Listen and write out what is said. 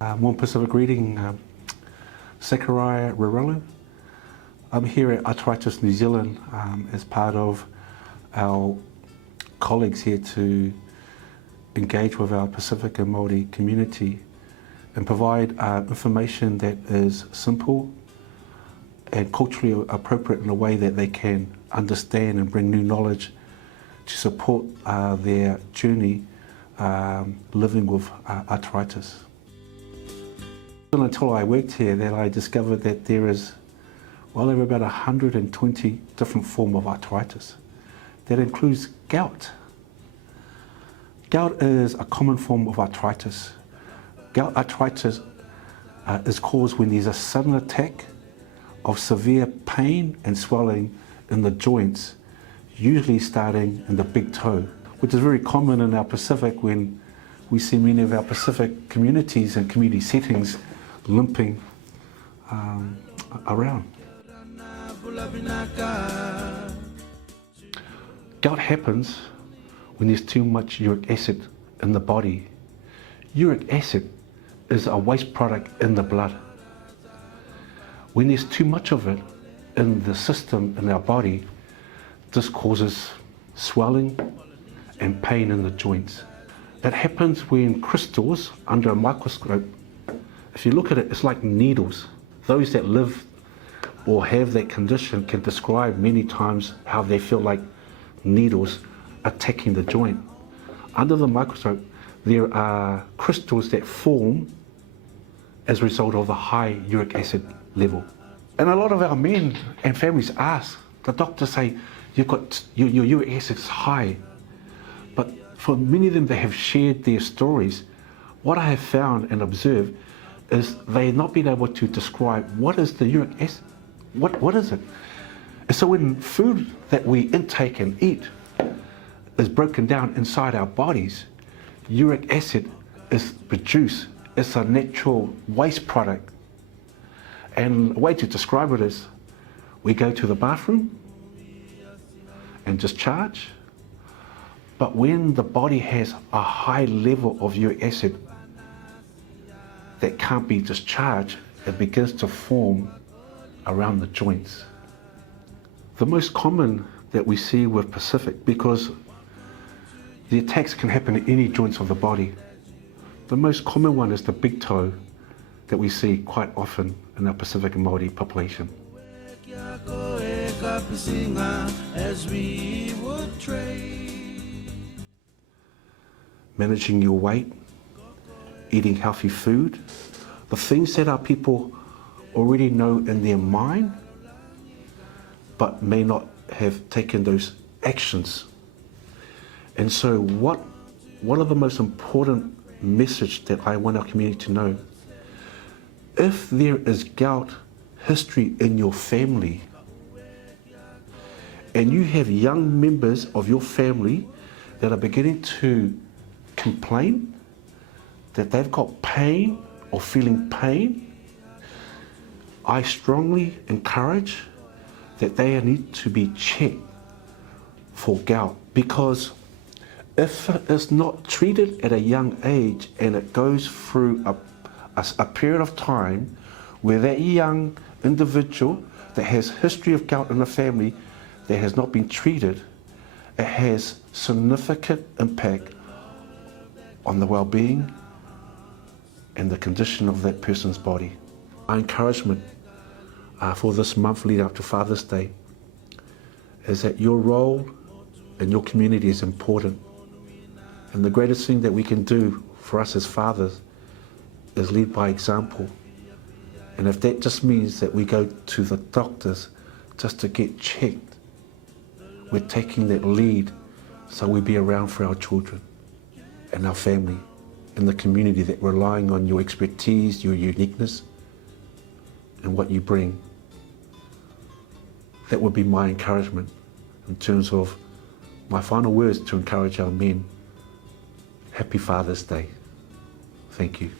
More Pacific greeting, Zachariah Rarelu. I'm here at Arthritis New Zealand as part of our colleagues here to engage with our Pacific and Māori community and provide information that is simple and culturally appropriate in a way that they can understand and bring new knowledge to support their journey living with arthritis. Until I worked here, that I discovered that there is well over about 120 different forms of arthritis. That includes gout. Gout is a common form of arthritis. Gout arthritis is caused when there's a sudden attack of severe pain and swelling in the joints, usually starting in the big toe, which is very common in our Pacific when we see many of our Pacific communities and community settings limping around. Gout happens when there's too much uric acid in the body. Uric acid is a waste product in the blood. When there's too much of it in the system, in our body, this causes swelling and pain in the joints. It happens when crystals under a microscope, if you look at it, it's like needles. Those that live or have that condition can describe many times how they feel like needles attacking the joint. Under the microscope, there are crystals that form as a result of the high uric acid level. And a lot of our men and families ask, the doctors say, your uric acid is high. But for many of them that have shared their stories, what I have found and observed is they have not been able to describe what is the uric acid, what is it? And so when food that we intake and eat is broken down inside our bodies, uric acid is produced. It's a natural waste product. And a way to describe it is we go to the bathroom and discharge, but when the body has a high level of uric acid that can't be discharged, it begins to form around the joints. The most common that we see with Pacific, because the attacks can happen in any joints of the body. The most common one is the big toe that we see quite often in our Pacific and Māori population. Managing your weight, eating healthy food, the things that our people already know in their mind, but may not have taken those actions. And so what are the most important message that I want our community to know? If there is gout history in your family, and you have young members of your family that are beginning to complain that they've got pain or feeling pain, I strongly encourage that they need to be checked for gout, because if it's not treated at a young age and it goes through a period of time where that young individual that has history of gout in the family that has not been treated, it has significant impact on the well-being and the condition of that person's body. My encouragement for this month leading up to Father's Day is that your role in your community is important. And the greatest thing that we can do for us as fathers is lead by example. And if that just means that we go to the doctors just to get checked, we're taking that lead so we be around for our children and our family and the community that relying on your expertise, your uniqueness, and what you bring. That would be my encouragement in terms of my final words to encourage our men. Happy Father's Day. Thank you.